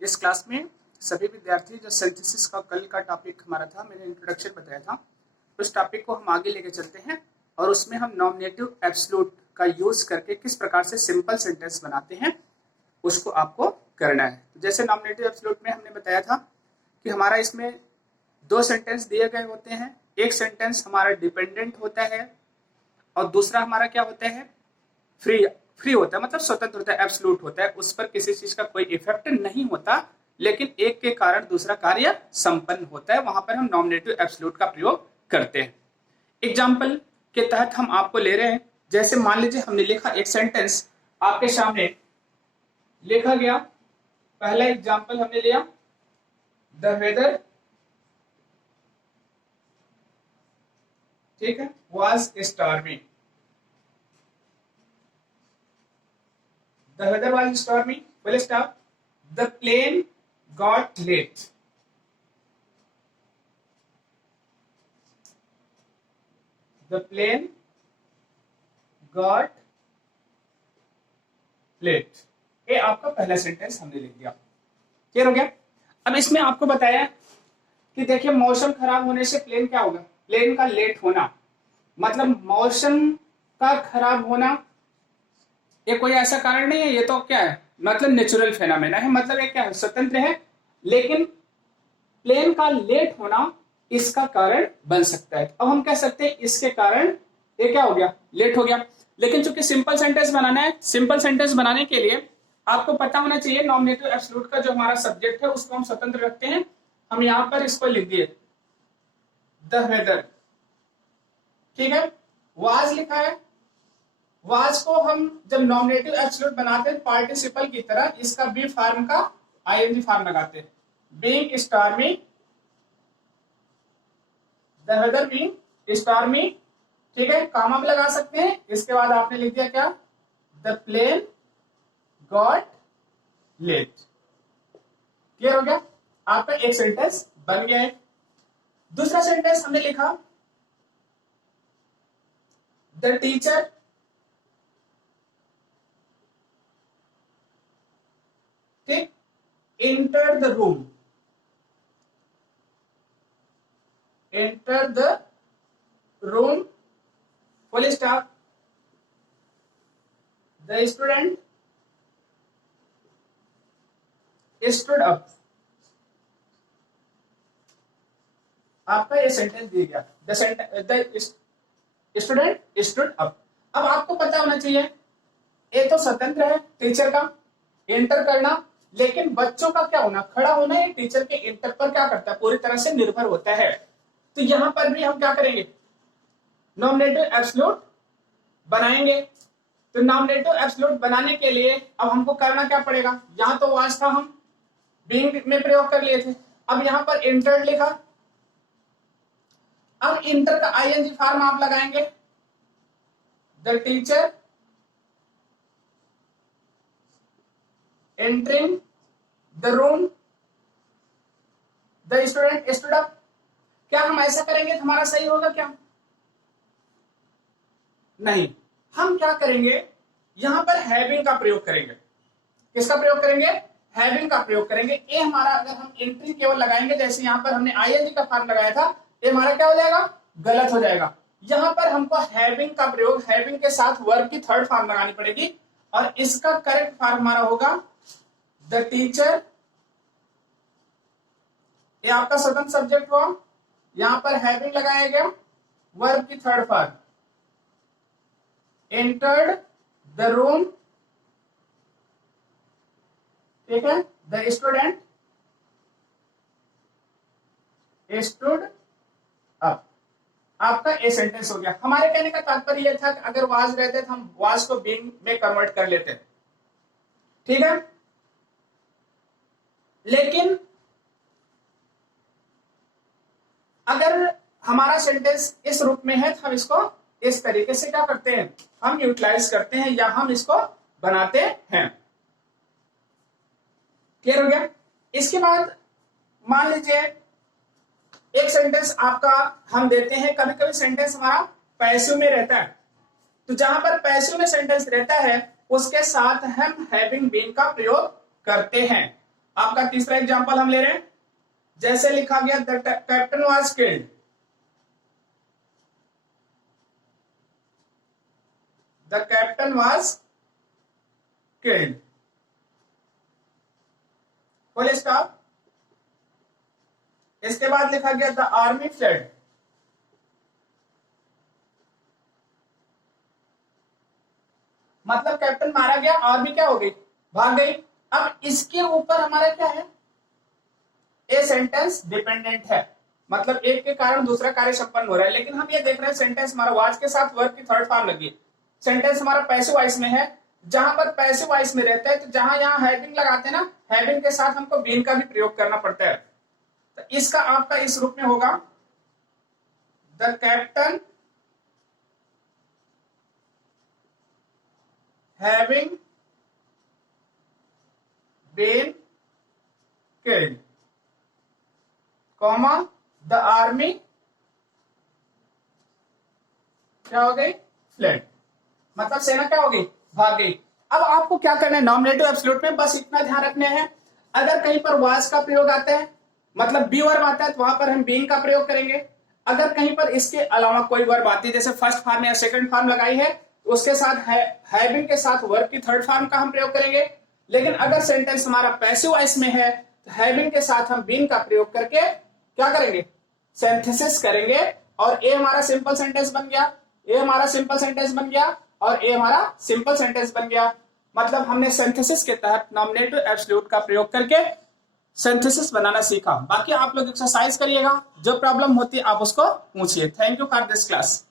इस क्लास में सभी विद्यार्थी जो सिंथेसिस का कल का टॉपिक हमारा था, मैंने इंट्रोडक्शन बताया था, उस टॉपिक को हम आगे लेके चलते हैं और उसमें हम नॉमिनेटिव एब्सोल्यूट का यूज करके किस प्रकार से सिंपल सेंटेंस बनाते हैं उसको आपको करना है। जैसे नॉमिनेटिव एब्सोल्यूट में हमने बताया था कि हमारा इसमें दो सेंटेंस दिए गए होते हैं। एक सेंटेंस हमारा डिपेंडेंट होता है और दूसरा हमारा क्या होता है, फ्री होता है, मतलब स्वतंत्र होता है, एब्सोल्यूट होता है, उस पर किसी चीज का कोई इफेक्ट नहीं होता, लेकिन एक के कारण दूसरा कार्य संपन्न होता है। वहां पर हम नॉमिनेटिव एब्सोल्यूट का प्रयोग करते हैं। एग्जाम्पल के तहत हम आपको ले रहे हैं, जैसे मान लीजिए हमने लिखा एक सेंटेंस आपके सामने लिखा गया। पहला एग्जाम्पल हमने लिया, द वेदर, ठीक है, was stormy. The weather was stormy. Full stop. The plane got late. The plane got late. ये आपका पहला सेंटेंस हमने लिख दिया। क्लियर हो गया? अब इसमें आपको बताया कि देखिए मौसम खराब होने से प्लेन क्या होगा, प्लेन का लेट होना, मतलब मौसम का खराब होना ये कोई ऐसा कारण नहीं है, ये तो क्या है, मतलब नेचुरल फेनोमेना है, मतलब ये क्या है, स्वतंत्र है, लेकिन प्लेन का लेट होना इसका कारण बन सकता है। अब हम कह सकते हैं इसके कारण ये क्या हो गया, लेट हो गया। लेकिन चूंकि सिंपल सेंटेंस बनाना है, सिंपल सेंटेंस बनाने के लिए आपको पता होना चाहिए नॉमिनेटिव एब्सोल्यूट का जो हमारा सब्जेक्ट है उसको हम स्वतंत्र रखते हैं। हम यहां पर इसको लिख दिए द वेदर, ठीक है। वाज लिखा है, वाज को हम जब नॉमिनेटिव एब्सोल्यूट बनाते हैं पार्टिसिपल की तरह इसका बी फॉर्म का आईएनजी फॉर्म लगाते हैं। Being stormy, the weather being stormy, ठीक है, कामा भी लगा सकते हैं। इसके बाद आपने लिख दिया क्या, the plane got late. Clear हो गया? आपका एक सेंटेंस बन गया है। दूसरा सेंटेंस हमने लिखा, the teacher enter the room, enter the room, full stop. The student stood up. आपका ये सेंटेंस दिया गया, द स्टूडेंट स्टूड अप। अब आपको पता होना चाहिए ये तो स्वतंत्र है टीचर का एंटर करना, लेकिन बच्चों का क्या होना, खड़ा होना, ये टीचर के इंटर पर क्या करता है, पूरी तरह से निर्भर होता है। तो यहां पर भी हम क्या करेंगे, नॉमिनेटिव एब्सोल्यूट बनाएंगे। तो नॉमिनेटिव एब्सोल्यूट बनाने के लिए अब हमको करना क्या पड़ेगा, यहां तो वाज था, हम बीइंग में प्रयोग कर लिए थे, अब यहां पर इंटर लिखा। अब इंटर का आईएनजी फॉर्म आप लगाएंगे, the teacher entering the room, the student stood up। क्या हम ऐसा करेंगे तो हमारा सही होगा क्या? नहीं, हम क्या करेंगे, यहां पर हैविंग का प्रयोग करेंगे। किसका प्रयोग करेंगे, हैविंग का प्रयोग करेंगे। ये हमारा अगर हम एंट्री केवल लगाएंगे, जैसे यहां पर हमने आईएनजी का फॉर्म लगाया था, ये हमारा क्या हो जाएगा, गलत हो जाएगा। यहां पर हमको हैविंग का प्रयोग, हैविंग के साथ वर्ब की थर्ड फॉर्म लगानी पड़ेगी और इसका करेक्ट फॉर्म हमारा होगा द टीचर। ये आपका स्वतंत्र सब्जेक्ट हुआ, यहां पर हैविंग लगाया गया, वर्ब की third form, entered the room, ठीक है, द स्टूडेंट स्टूड अप। आपका ए सेंटेंस हो गया। हमारे कहने का तात्पर्य यह था कि अगर वाज रहते तो हम वाज को बीइंग में कन्वर्ट कर लेते, ठीक है। लेकिन अगर हमारा सेंटेंस इस रूप में है तो हम इसको इस तरीके से क्या करते हैं, हम यूटिलाइज करते हैं या हम इसको बनाते हैं। क्लियर हो गया? इसके बाद मान लीजिए एक सेंटेंस आपका हम देते हैं, कभी कभी सेंटेंस हमारा पैसिव में रहता है, तो जहां पर पैसिव में सेंटेंस रहता है उसके साथ हम हैविंग बीन का प्रयोग करते हैं। आपका तीसरा एग्जांपल हम ले रहे हैं, जैसे लिखा गया the captain was killed, the captain was killed, full stop. इसके बाद लिखा गया द आर्मी फ्लेड, मतलब कैप्टन मारा गया, आर्मी क्या हो गई, भाग गई। अब इसके ऊपर हमारा क्या है, ए सेंटेंस डिपेंडेंट है, मतलब एक के कारण दूसरा कार्य संपन्न हो रहा है। लेकिन हम ये देख रहे हैं सेंटेंस हमारा वाज के साथ वर्ब की थर्ड फॉर्म लगी, सेंटेंस हमारा पैसिव वॉइस में है। जहां पर पैसिव वॉइस में रहता है तो जहां यहां हैविंग लगाते हैं ना, हैविंग के साथ हमको बीन का भी प्रयोग करना पड़ता है। तो इसका आपका इस रूप में होगा the captain having been killed, comma the army क्या हो गई, फ्लेड, मतलब सेना क्या हो गई, भाग गई। अब आपको क्या करना है, नॉमिनेटिव एब्सोल्यूट में बस इतना ध्यान रखना है, अगर कहीं पर वाज का प्रयोग आता है, मतलब बी वर्ब आता है, तो वहां पर हम बीइंग का प्रयोग करेंगे। अगर कहीं पर इसके अलावा कोई वर्ब आती है, जैसे फर्स्ट फॉर्म या सेकंड फॉर्म लगाई है, तो उसके साथ हैविंग के साथ वर्ब की थर्ड फॉर्म का हम प्रयोग करेंगे। लेकिन अगर सेंटेंस हमारा पैसिव वॉइस में है, तो हैविंग के साथ हम बीइंग का प्रयोग करके क्या करेंगे, सिंथेसिस करेंगे, और ए हमारा सिंपल सेंटेंस बन गया, ए हमारा सिंपल सेंटेंस बन गया, और ए हमारा सिंपल सेंटेंस बन गया। मतलब हमने सिंथेसिस के तहत नॉमिनेटिव एब्सोल्यूट का प्रयोग करके सिंथेसिस बनाना सीखा। बाकी आप लोग एक्सरसाइज करिएगा, जो प्रॉब्लम होती है आप उसको पूछिए। Thank you for this class.